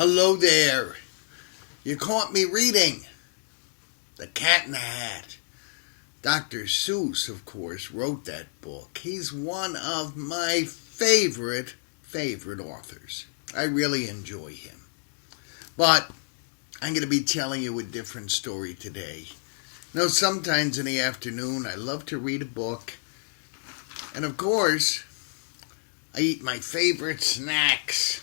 Hello there. You caught me reading The Cat in the Hat. Dr. Seuss, of course, wrote that book. He's one of my favorite authors. I really enjoy him. But I'm going to be telling you a different story today. You know, sometimes in the afternoon I love to read a book. And of course, I eat my favorite snacks.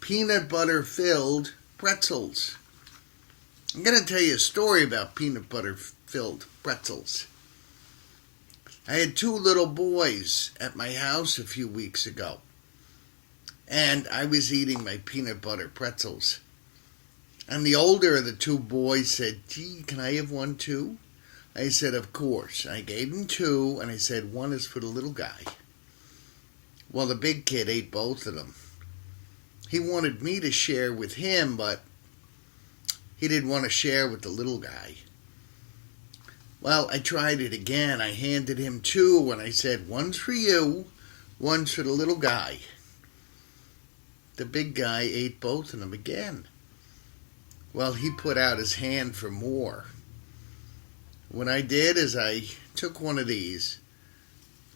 Peanut butter filled pretzels. I'm going to tell you a story about peanut butter filled pretzels. I had two little boys at my house a few weeks ago, and I was eating my peanut butter pretzels. And the older of the two boys said, "Gee, can I have one too?" I said, "Of course." I gave him two, and I said, "One is for the little guy." Well, the big kid ate both of them. He wanted me to share with him, but he didn't want to share with the little guy. Well, I tried it again. I handed him two, and I said, "One's for you, one's for the little guy." The big guy ate both of them again. Well, he put out his hand for more. What I did is I took one of these,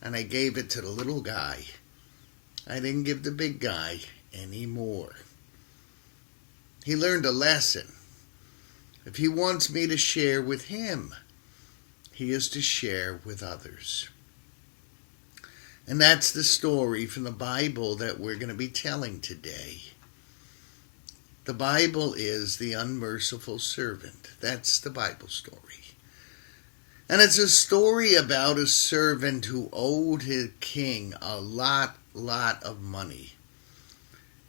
and I gave it to the little guy. I didn't give the big guy any more. He learned a lesson. If he wants me to share with him, he is to share with others. And that's the story from the Bible that we're going to be telling today. The Bible is the unmerciful servant. That's the Bible story. And it's a story about a servant who owed his king a lot of money.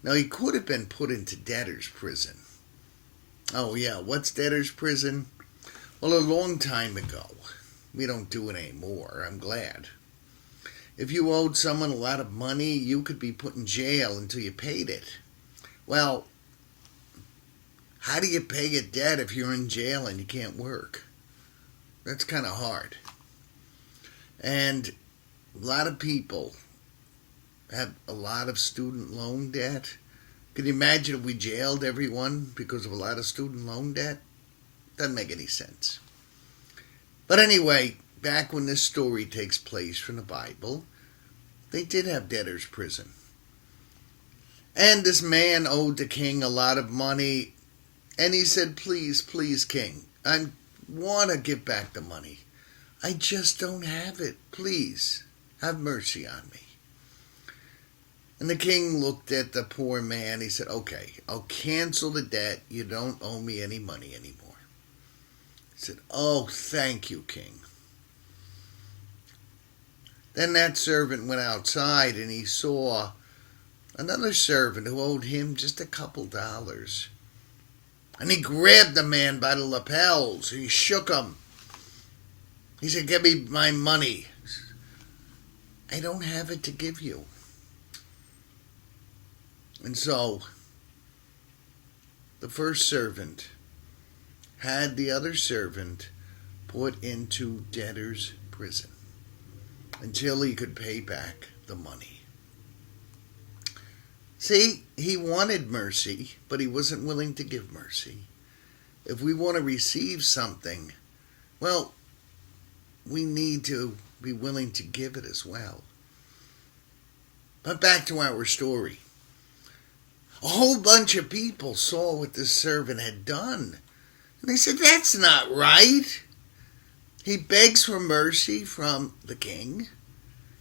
Now, he could have been put into debtor's prison. Oh, yeah, what's debtor's prison? Well, a long time ago. We don't do it anymore, I'm glad. If you owed someone a lot of money, you could be put in jail until you paid it. Well, how do you pay a debt if you're in jail and you can't work? That's kind of hard. And a lot of people have a lot of student loan debt. Can you imagine if we jailed everyone because of a lot of student loan debt? Doesn't make any sense. But anyway, back when this story takes place from the Bible, they did have debtor's prison. And this man owed the king a lot of money, and he said, "Please, please, king, I want to give back the money. I just don't have it. Please, have mercy on me." And the king looked at the poor man. He said, "Okay, I'll cancel the debt. You don't owe me any money anymore." He said, "Oh, thank you, king." Then that servant went outside and he saw another servant who owed him just a couple dollars. And he grabbed the man by the lapels. He shook him. He said, "Give me my money." "I don't have it to give you." And so, the first servant had the other servant put into debtor's prison until he could pay back the money. See, he wanted mercy, but he wasn't willing to give mercy. If we want to receive something, well, we need to be willing to give it as well. But back to our story. A whole bunch of people saw what this servant had done. And they said, "That's not right. He begs for mercy from the king,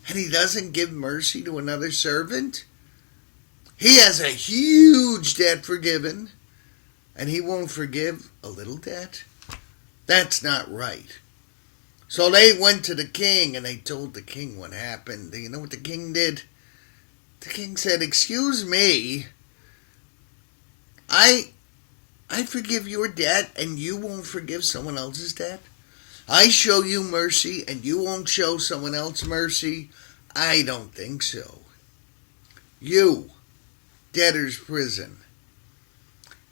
and he doesn't give mercy to another servant. He has a huge debt forgiven, and he won't forgive a little debt. That's not right." So they went to the king, and they told the king what happened. You know what the king did? The king said, "Excuse me, I forgive your debt, and you won't forgive someone else's debt? I show you mercy, and you won't show someone else mercy? I don't think so. You, debtor's prison."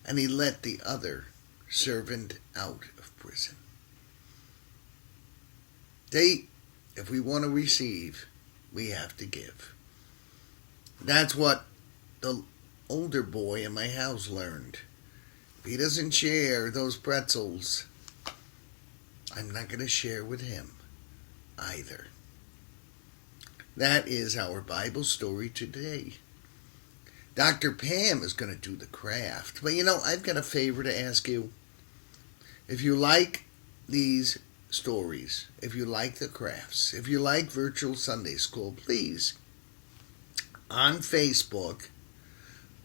And he let the other servant out of prison. If we want to receive, we have to give. That's what the older boy in my house learned. If he doesn't share those pretzels, I'm not going to share with him either. That is our Bible story today. Dr. Pam is going to do the craft. But I've got a favor to ask you. If you like these stories, if you like the crafts, if you like virtual Sunday school, please, on Facebook,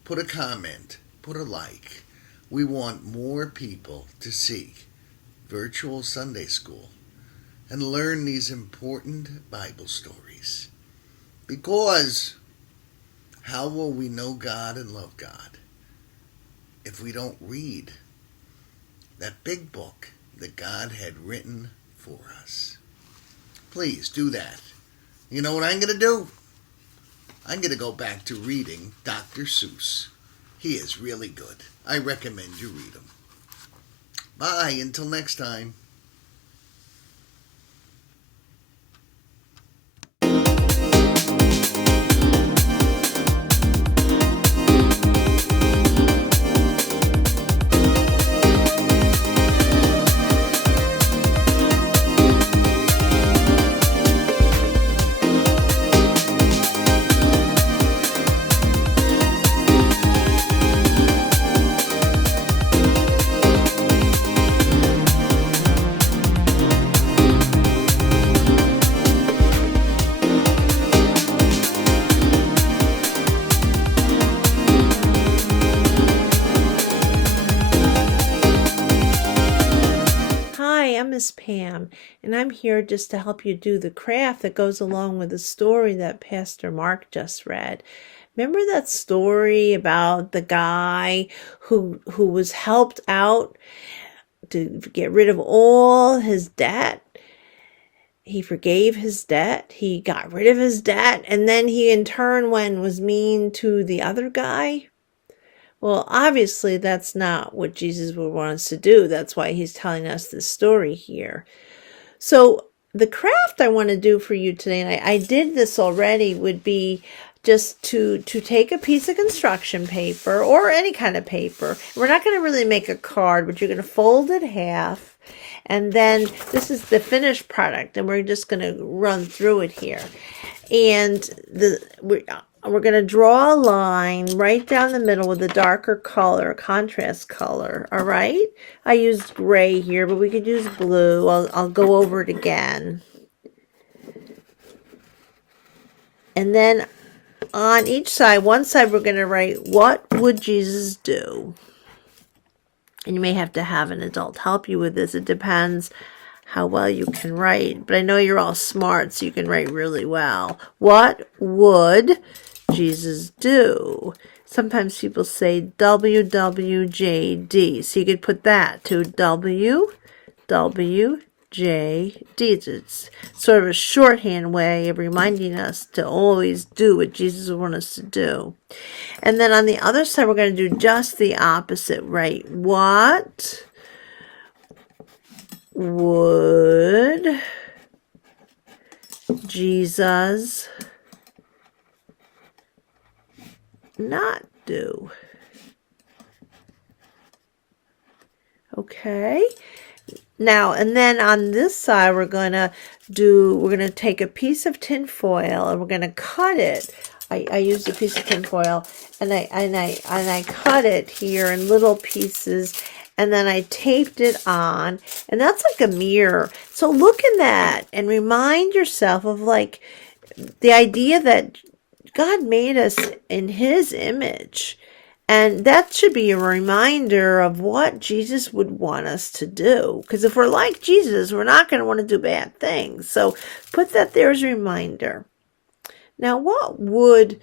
put a comment, put a like. We want more people to see virtual Sunday school and learn these important Bible stories. Because how will we know God and love God if we don't read that big book that God had written for us? Please do that. You know what I'm going to do? I'm going to go back to reading Dr. Seuss. He is really good. I recommend you read him. Bye, until next time. I'm Miss Pam, and I'm here just to help you do the craft that goes along with the story that Pastor Mark just read. Remember that story about the guy who was helped out to get rid of all his debt? He forgave his debt, he got rid of his debt, and then he in turn was mean to the other guy. Well, obviously, that's not what Jesus would want us to do. That's why he's telling us this story here. So the craft I want to do for you today, and I did this already, would be just to take a piece of construction paper or any kind of paper. We're not going to really make a card, but you're going to fold it half. And then this is the finished product, and we're just going to run through it here. And we're going to draw a line right down the middle with a darker color, contrast color, all right? I used gray here, but we could use blue. I'll go over it again. And then on each side, one side, we're going to write, what would Jesus do? And you may have to have an adult help you with this. It depends how well you can write. But I know you're all smart, so you can write really well. What would Jesus do? Sometimes people say WWJD. So you could put that to WWJD. It's sort of a shorthand way of reminding us to always do what Jesus would want us to do. And then on the other side, we're going to do just the opposite, right? What would Jesus not do? Okay. Now, and then on this side, we're going to take a piece of tin foil and we're going to cut it. I used a piece of tin foil and I cut it here in little pieces, and then I taped it on, and that's like a mirror. So look in that and remind yourself of like the idea that God made us in his image. And that should be a reminder of what Jesus would want us to do. Because if we're like Jesus, we're not going to want to do bad things. So put that there as a reminder. Now, what would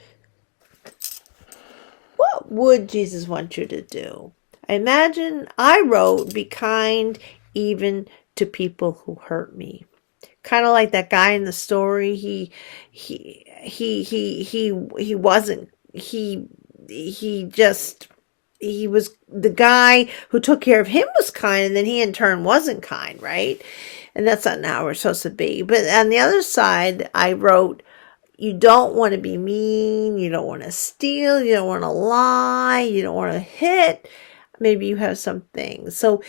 Jesus want you to do? I wrote, be kind even to people who hurt me. Kind of like that guy in the story. He was the guy who took care of him was kind, and then he in turn wasn't kind, right? And that's not how we're supposed to be. But on the other side, I wrote, you don't want to be mean, you don't want to steal, you don't want to lie, you don't want to hit. Maybe you have some things. So,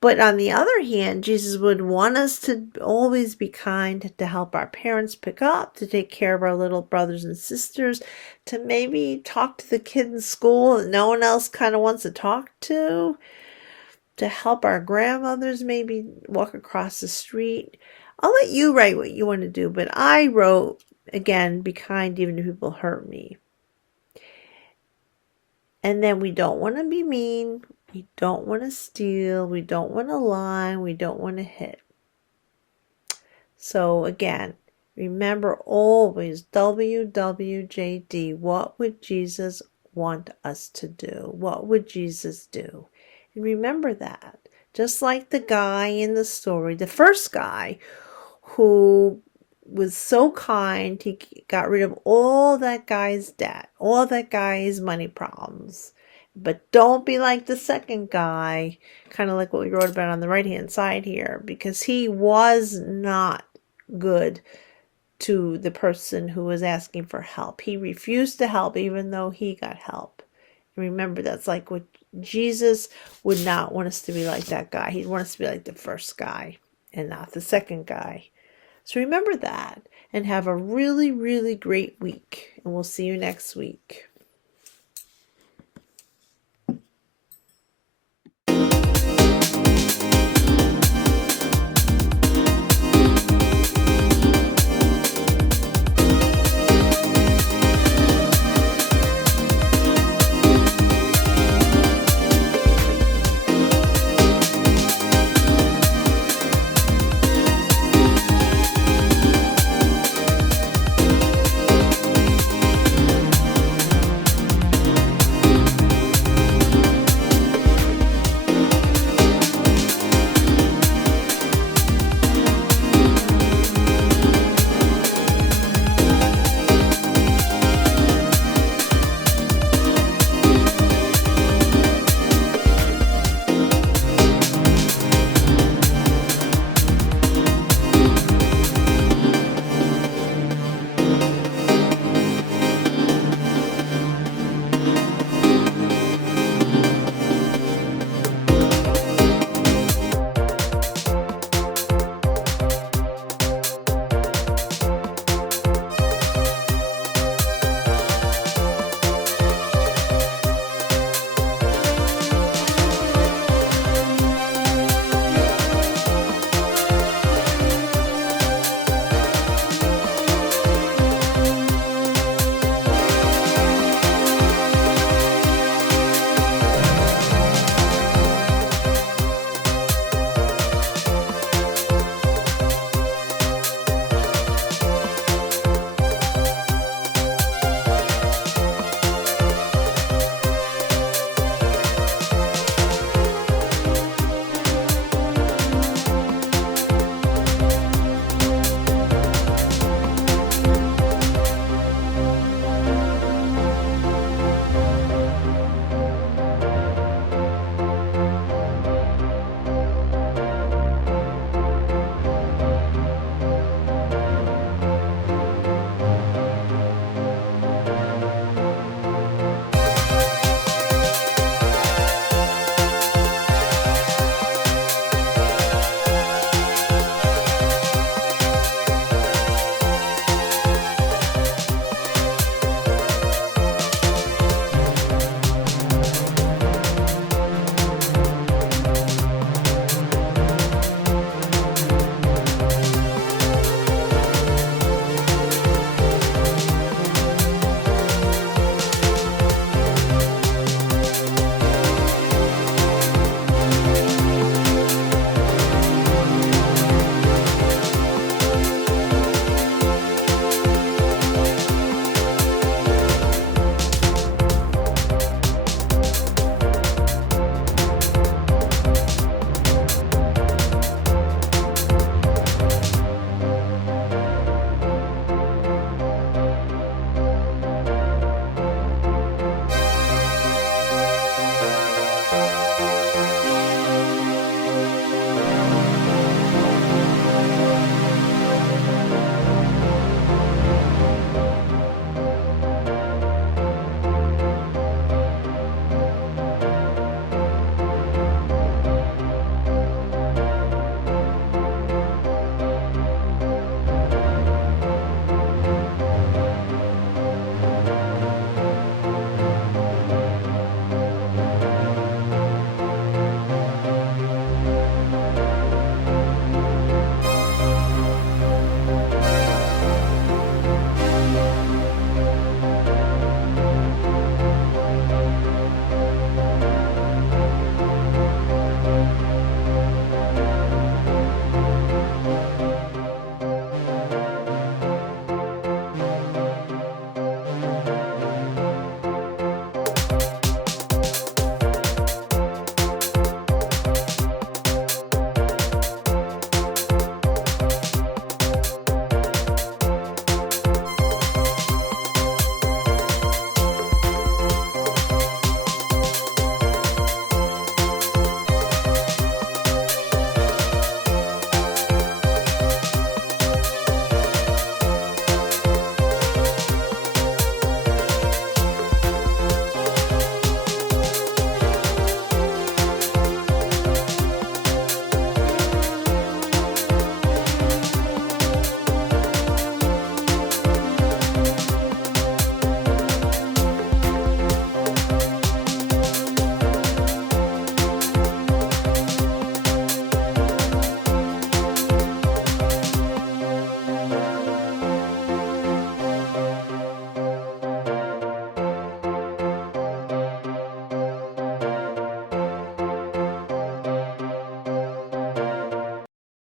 but on the other hand, Jesus would want us to always be kind, to help our parents pick up, to take care of our little brothers and sisters, to maybe talk to the kid in school that no one else kind of wants to talk to help our grandmothers maybe walk across the street. I'll let you write what you want to do, but I wrote, again, be kind even if people hurt me. And then we don't want to be mean, we don't want to steal, we don't want to lie, we don't want to hit. So again, remember always WWJD, what would Jesus want us to do? What would Jesus do? And remember that. Just like the guy in the story, the first guy who was so kind, he got rid of all that guy's debt, all that guy's money problems. But don't be like the second guy, kind of like what we wrote about on the right-hand side here, because he was not good to the person who was asking for help. He refused to help even though he got help. And remember, that's like what Jesus would not want us to be, like that guy. He'd want us to be like the first guy and not the second guy. So remember that and have a really, really great week. And we'll see you next week.